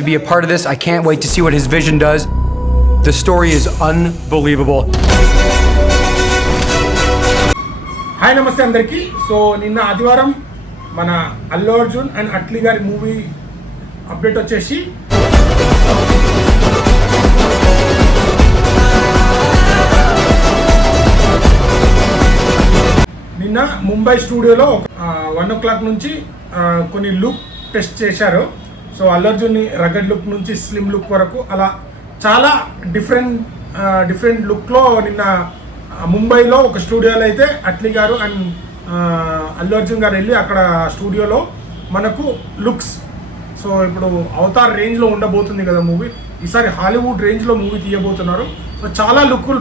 to be a part of this. I can't wait to see what his vision does. The story is unbelievable. Hi నమస్తే అందరికీ. So నిన్న ఆదివారం మన Allu Arjun and Atlee గారి movie update వచ్చేసి నిన్న ముంబై స్టూడియోలో 1 o'clock నుంచి కొన్ని లుక్ టెస్ట్ చేశారు. సో అల్లు అర్జున్ని రగడ్ లుక్ నుంచి స్లిమ్ లుక్ వరకు అలా చాలా డిఫరెంట్ లుక్లో నిన్న ముంబైలో ఒక స్టూడియోలో అయితే అట్లీ గారు అండ్ అల్లు అర్జున్ గారు వెళ్ళి అక్కడ స్టూడియోలో మనకు లుక్స్, సో ఇప్పుడు అవతార్ రేంజ్లో ఉండబోతుంది కదా మూవీ, ఈసారి హాలీవుడ్ రేంజ్లో మూవీ తీయబోతున్నారు. సో చాలా లుక్కులు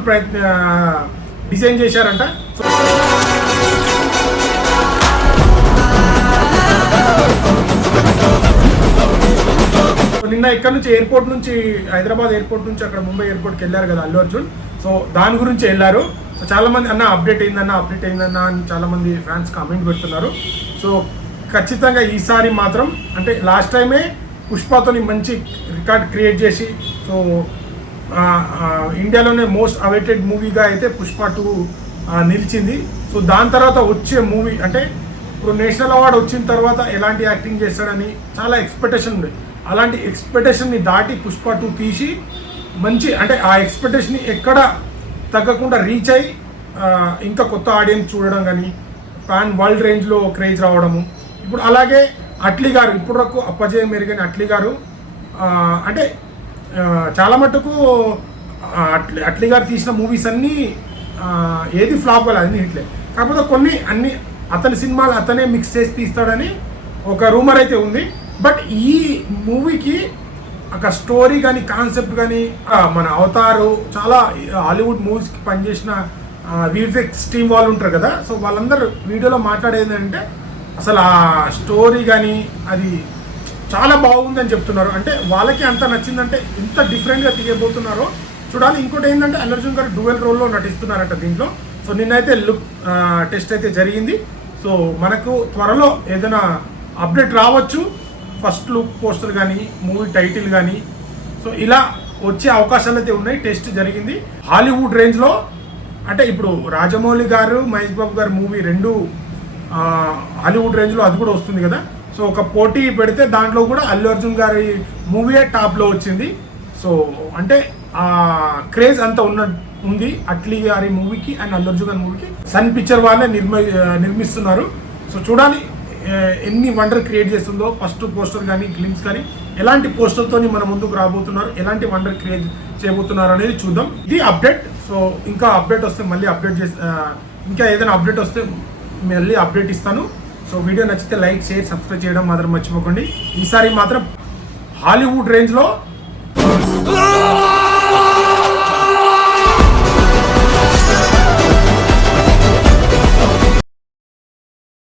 డిజైన్ చేశారంట. సో నిన్న ఇక్కడ నుంచి ఎయిర్పోర్ట్ నుంచి హైదరాబాద్ ఎయిర్పోర్ట్ నుంచి అక్కడ ముంబై ఎయిర్పోర్ట్కి వెళ్ళారు కదా అల్లు అర్జున్. సో దాని గురించి వెళ్ళారు. సో చాలామంది అన్న అప్డేట్ అయిందన్న అని చాలామంది ఫ్యాన్స్ కామెంట్ పెడుతున్నారు. సో ఖచ్చితంగా ఈసారి మాత్రం అంటే లాస్ట్ టైమే పుష్పతోని మంచి రికార్డ్ క్రియేట్ చేసి సో ఇండియాలోనే మోస్ట్ అవైటెడ్ మూవీగా అయితే పుష్ప 2 నిలిచింది. సో దాని తర్వాత వచ్చే మూవీ అంటే ఇప్పుడు నేషనల్ అవార్డు వచ్చిన తర్వాత ఎలాంటి యాక్టింగ్ చేస్తాడని చాలా ఎక్స్పెక్టేషన్ ఉంది. అలాంటి ఎక్స్పెక్టేషన్ని దాటి పుష్ప 2 తీసి మంచి అంటే ఆ ఎక్స్పెక్టేషన్ని ఎక్కడ తగ్గకుండా రీచ్ అయ్యి ఇంకా కొత్త ఆడియన్స్ చూడడం కానీ పాన్ వరల్డ్ రేంజ్లో క్రేజ్ రావడము. ఇప్పుడు అలాగే అట్లీ గారు ఇప్పుడు వరకు అప్పజయం మెరుగని అట్లీ గారు అంటే చాలా మటుకు అట్లీ గారు తీసిన మూవీస్ అన్నీ ఏది ఫ్లాప్ అవ్వాలి, అన్ని హిట్లే. కాకపోతే కొన్ని అన్ని అతని సినిమాలు అతనే మిక్స్ చేసి తీస్తాడని ఒక రూమర్ అయితే ఉంది. బట్ ఈ మూవీకి ఒక స్టోరీ కానీ కాన్సెప్ట్ కానీ మన అవతారు చాలా హాలీవుడ్ మూవీస్కి పనిచేసిన విఎఫ్ఎక్స్ టీమ్ వాళ్ళు ఉంటారు కదా, సో వాళ్ళందరూ వీడియోలో మాట్లాడేది అంటే అసలు ఆ స్టోరీ కానీ అది చాలా బాగుందని చెప్తున్నారు. అంటే వాళ్ళకి అంత నచ్చిందంటే ఎంత డిఫరెంట్గా తీయబోతున్నారో చూడాలి. ఇంకోటి ఏంటంటే అల్లు అర్జున్ గారు డ్యూయల్ రోల్లో నటిస్తున్నారంట దీంట్లో. సో నిన్నైతే లుక్ టెస్ట్ అయితే జరిగింది. సో మనకు త్వరలో ఏదైనా అప్డేట్ రావచ్చు, ఫస్ట్ లుక్ పోస్టర్ కానీ మూవీ టైటిల్ కానీ. సో ఇలా వచ్చే అవకాశాలు అయితే ఉన్నాయి. టెస్ట్ జరిగింది హాలీవుడ్ రేంజ్లో. అంటే ఇప్పుడు రాజమౌళి గారు మహేష్ బాబు గారు మూవీ 2 హాలీవుడ్ రేంజ్లో అది కూడా వస్తుంది కదా. సో ఒక పోటీ పెడితే దాంట్లో కూడా అల్లు అర్జున్ గారి మూవీయే టాప్లో వచ్చింది. సో అంటే ఆ క్రేజ్ అంతా ఉంది అట్లీ గారి మూవీకి అండ్ అల్లు అర్జున్ గారి మూవీకి. సన్ పిక్చర్ వాళ్ళే నిర్మిస్తున్నారు. సో చూడాలి ఎన్ని వండర్ క్రియేట్ చేస్తుందో. ఫస్ట్ పోస్టర్ కానీ గ్లిమ్స్ కానీ ఎలాంటి పోస్టర్తో మన ముందుకు రాబోతున్నారు, ఎలాంటి వండర్ క్రియేట్ చేయబోతున్నారు అనేది చూద్దాం. ఇది అప్డేట్. సో ఇంకా అప్డేట్ వస్తే మళ్ళీ అప్డేట్ ఇంకా ఏదైనా అప్డేట్ వస్తే మళ్ళీ అప్డేట్ ఇస్తాను. సో వీడియో నచ్చితే లైక్ షేర్ సబ్స్క్రైబ్ చేయడం మాత్రం మర్చిపోకండి. ఈసారి మాత్రం హాలీవుడ్ రేంజ్లో